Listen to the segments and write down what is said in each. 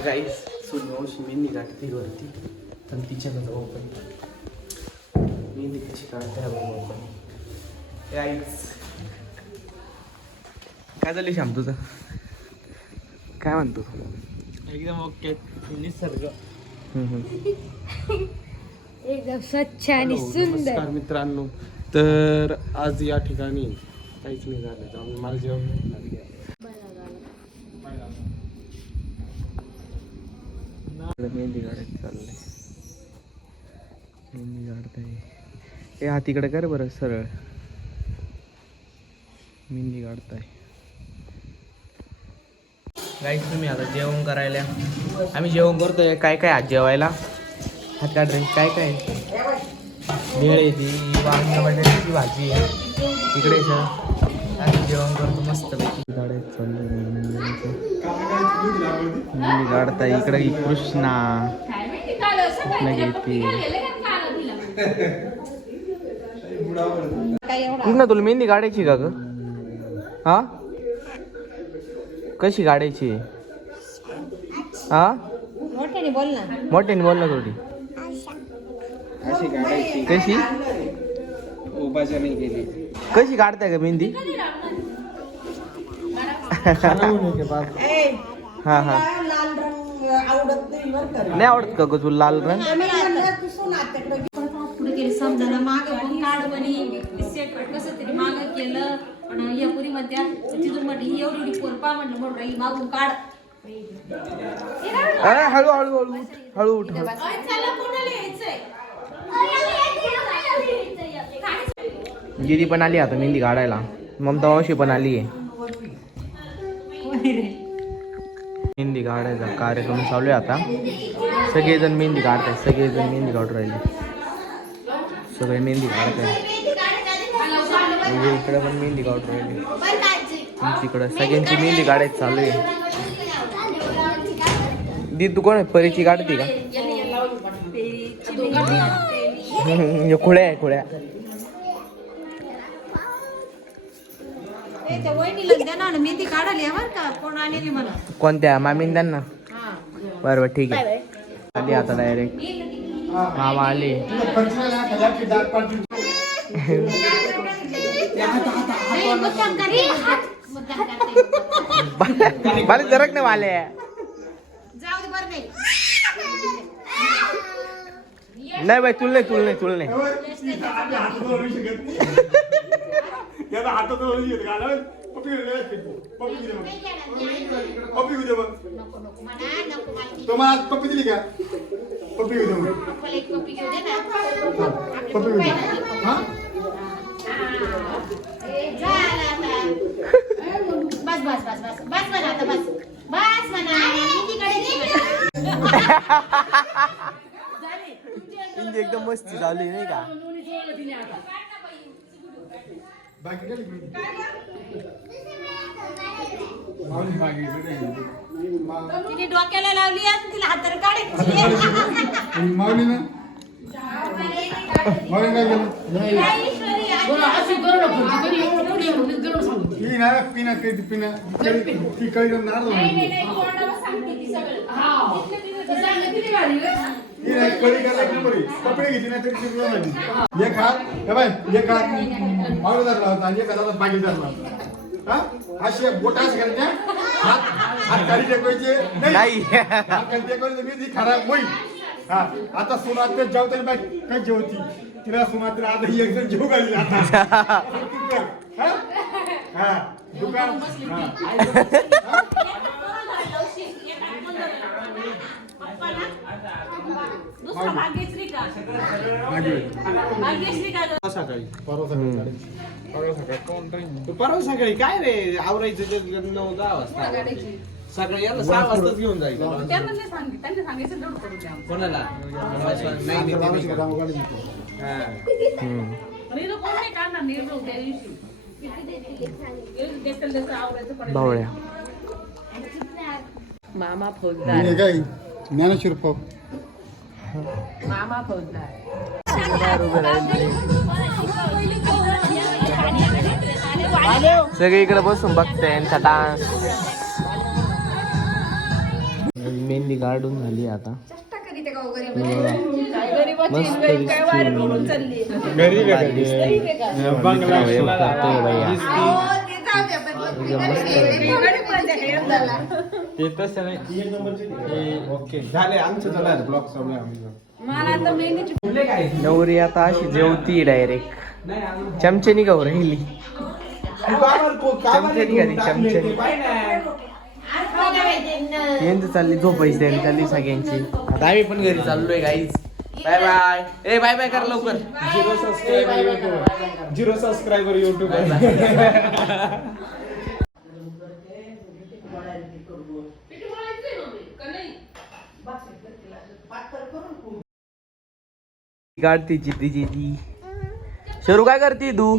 गाईस सूर्यवंशी मेहंदी काढते वरती तर तिच्याकडे जाऊ आपण. मेहंदी कशी काढते बघू आपण. गाईस काय झालं श्याम तुझं, काय म्हणतो? एकदम ओके. निसर्ग एकदम स्वच्छ आणि सुंदर. नमस्कार मित्रांनो. तर आज या ठिकाणी काहीच नाही झालं तर आम्ही मला जेवण नाही लागले. मेहंदी काढायची चाललंय. मेहंदी काढताय हे हात इकडे कर बरं सरळ. मेहंदी काढताय गाईस. तुम्ही आता जेवण करायला आम्ही जेवण करतोय. काय काय आज जेवायला? हात काढ रे. काय काय? भेळ आहे ती, वांग बटाट्याची भाजी आहे इकडे सर. आम्ही जेवण करतो मस्तपैकी. काढायचं चाललंय मेहंदी काढताय. इकडे कृष्णा घेते. कृष्णा तुला मेहंदी काढायची का ग? हा कशी काढायची? हा मोठ्याने बोल ना. मोठ्याने बोल ना थोडी. कशी कशी काढताय का मेहंदी? हा हा लाल रंग आवडत नाही आवडत का ग तुला लाल रंग? पुढे गेली समजायला माग काढ बनी सेट कसं तरी माग केलं पण या पुरी मध्ये तिथून म्हटली एवढी पोरपा म्हटलं म्हणून राहिली मागून काढ. हळू हळू हळू हळू उठ. दीदी पण आली आता मेहंदी काढायला. ममता मावशी पण आली आहे. मेहंदी काढायचा कार्यक्रम चालू आहे आता. सगळेजण मेहंदी काढतात. सगळेजण मेहंदी काढून राहिले. सगळे मेहंदी काढतात. इकडे पण मेहंदी काढून राहिली. तिकडं सगळ्यांची मेहंदी काढायची चालू आहे. दीदी तू कोण आहे? परीची काढते का? खुळ्या आहे खुळ्या. मेहंदी काढाली बरं का कोण आलेली मला. कोणत्या मामीन त्यांना? बरोबर ठीक आहे. आली आता डायरेक्ट मामा आले. मला जरक नाही वाले. नाही बाई तुला नाही तुला नाही तुला नाही. तुम्हाला पप्पी दिली का? पप्पी घेऊ दे. पप्पी घेऊ हा बस बस बस बस बस म्हणा आता बस बस म्हणा. एकदम मस्ती चालू नाही का? तिने डोक्याला लावली आणि तिला हाताने काढायची. माऊली ना माऊली काय केलं? पिना पिना काही पिना ती काही नार कडी करायला एक नंबर आहे. कपडे घेतली नाही तरी एक हात हे बाय एक हात माऊली धरला होता आणि एक हातात बाकी धरला होता. हा अशी बोटाच करायच्या. हात हात खाली टेकवायचे नाही. हात खाली टेकवायचे मी ती खराब होईल. हा आता सुमात्र जेवताना बाय काय जेवती तिला सुमात्र आता एक जण जेव घाली आता. हा दुकान सकाळी परवा सकाळी काय रे आवरायचं 9-10 वाजता. सकाळी याला 6 वाजताच घेऊन जायचं. कोणाला नाही भावळ्या मामा फौजदार. काय ज्ञानेश्वर पाव मामा फौजदार. सगळीकडे बसून बघते यांचा डान्स. मेहंदी गाडून झाली आता चेष्टा करीत आहे का वगैरे मस्त गरीब आहे ते तसं नाही ओके झाले आमचं झालं ब्लॉग संपले आम्ही मला आता मेहंदीची नवरी आता अशी जेवती डायरेक्ट चमचेनी का राहिली चमचेनी का ती चमचेनी यांचं चालली झोपायची चालली सगळ्यांची आता आम्ही पण घरी चाललोय गाईज बाय बाय ए बाय बाय कर लवकर 0 सबस्क्रायबर युट्यूब काढती चित्तीची ती शरू काय करते तू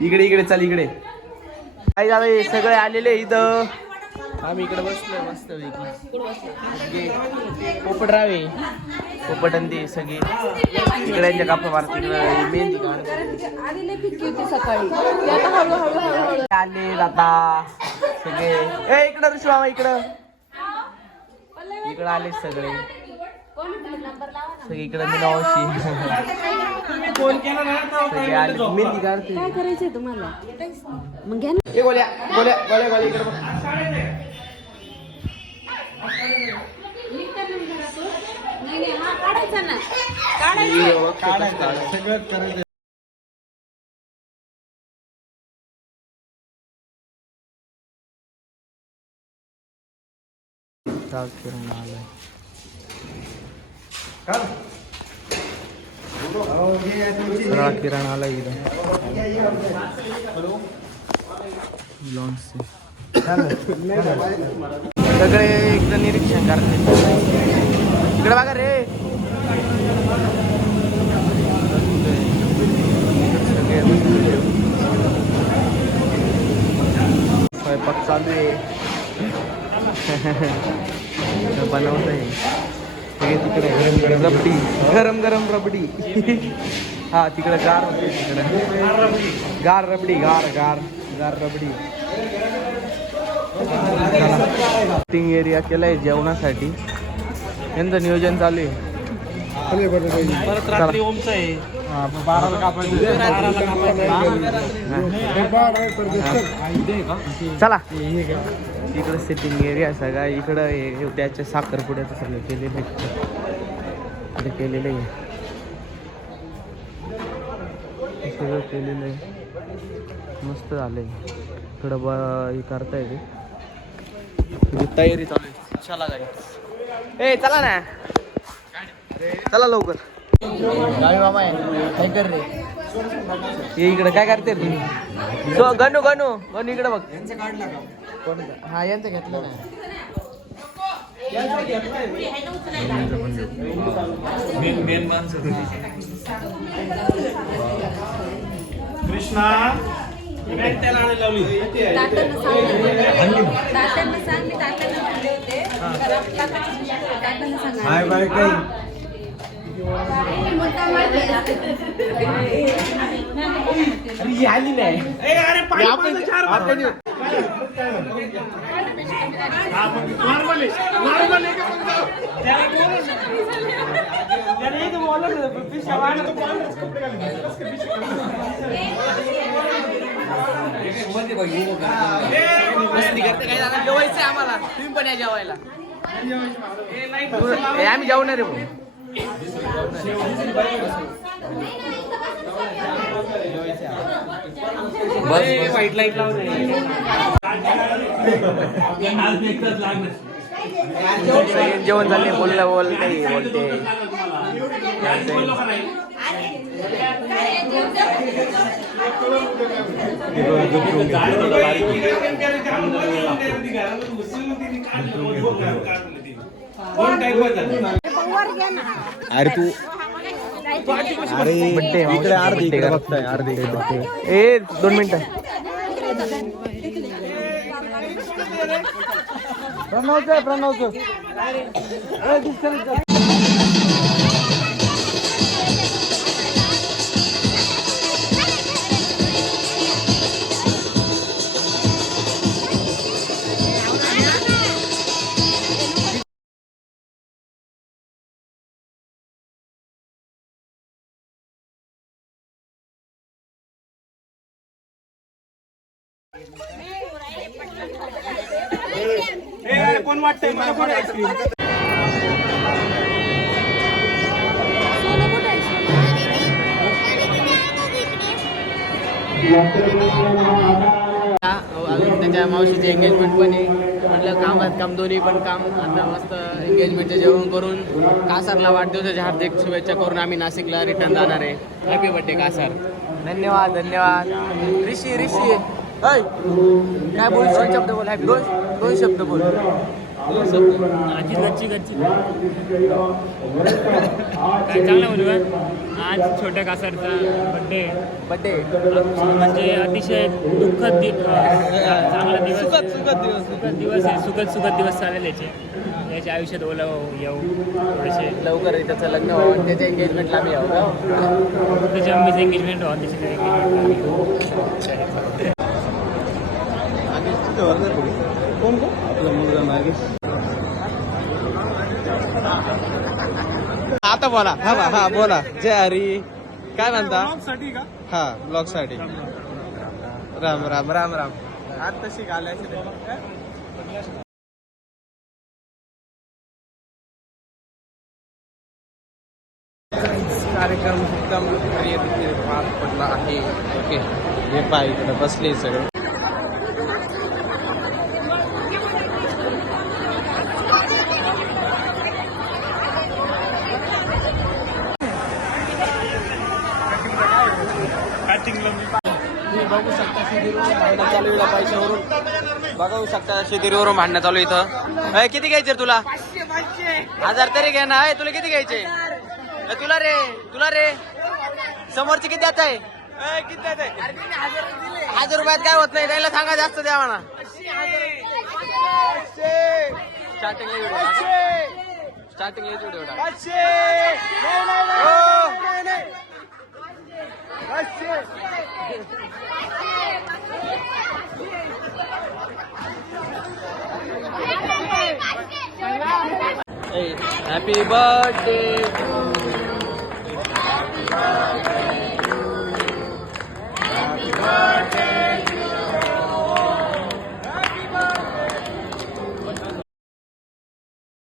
इकडे इकडे चाल इकडे काय झालंय सगळे आलेले इथं आम्ही इकडे बसलोय मस्त पोपट रावे पोपट आणि ते सगळे इकड्यांच्या कापा मारते मेहंदी आले आता सगळे ए इकडं ऋषी मामा इकडं इकडं आले सगळे सगळे इकडं मी नावशी सगळे आले मेहंदी काढते काय करायचंय तुम्हाला मग घ्या ना. ए गोल्या गोल्या गोल्या गोल्या इकडं बघ नाही नाही हा काढायचा ना काढायचा सगळं करायचं किरण आलाय सगळा किराणा आला इथं लॉन्चचे सगळे एकदम निरीक्षण करते इकडे बघा रे सगळे स्वयंपाक चालू आहे बनवत आहे सगळे तिकडे रबडी गरम गरम रबडी हा तिकडे गार होते तिकडे गार रबडी गार गार गार रबडी सिटिंग एरिया केलाय जेवणासाठी यांचं नियोजन चालू आहे परत रात्री ओमचं आहे हा 12ला कापायचं चला इकडं सिटिंग एरिया सगळा इकडं हे त्याच्या साखरपुड्याचं सगळं केलेलं आहे इकडे केलेलं आहे सगळं केलेलं आहे मस्त झालं आहे इकडं हे करता येते तयारी चालू आहे चला गाडी ए चला ना चला लवकर गावी मामा आहे काय कर रे ये इकडं काय करते रे तुम्ही सो गणू गणू गणू इकडं बघ कोण हा यांचं घेतलं ना मेन माणसं कृष्णा त्याला आणायला लावली तात्यांना सांग मी तात्यांना म्हणले होते तात्यांना सांगा हाय बाय काही अरे ही आली नाही अरे आपण नॉर्मली जेवायचं आम्हाला तुम्ही पण या जेवायला आम्ही जेवणार आहे बस व्हाईट लाईट लावून जेवण झाले बोलते बोलते अरे तू अरे बड्डे इकडे अर्धे बघताय अर्धे ए 2 मिनिटं प्रणवचं कोण वाटतंय मला कोण आईस्क्रीम अजून त्याच्या मावशीची एंगेजमेंट पण आहे. म्हटलं कामात काम दोन्ही पण काम. आता मस्त एंगेजमेंटचं जेवण करून कासारला वाढदिवसाच्या हार्दिक शुभेच्छा करून आम्ही नाशिकला रिटर्न जाणार आहे. Happy birthday Kasar. धन्यवाद धन्यवाद. ऋषी ऐ काय बोल, 2 शब्द बोल. हॅपी 2 शब्द बोल. आजी गच्ची काय चांगलं बोलू का? आज छोट्या कासारचा बड्डे म्हणजे अतिशय दुःखद चांगला दिवस सुखद दिवस चालेल याच्या आयुष्यात येऊ थोडेसे लवकर त्याचं लग्न व्हावं, त्याच्या एंगेजमेंटला आम्ही यावं. त्याच्या आम्हीच एंगेजमेंट व्हावं त्याची आता बोला. हा बोला. जय हरी. काय म्हणता? साठी का हा ब्लॉग साठी. राम राम राम राम. आज तशी घालायची कार्यक्रम एकदम रीतीने पार पडला आहे. ओके, हे पाय इकडे बसले सगळे. बघू शकता शिदीरीवरून भांडणं चालू इथं. किती घ्यायचे तुला? 1000 तरी घे ना. तुला किती घ्यायचे? तुला रे समोरची किती द्यायचं आहे? किती द्यायचं आहे? 1000 रुपयात काय होत नाही. त्याला सांगा जास्त द्या म्हणा. स्टार्टिंगला व्हिडिओ Happy birthday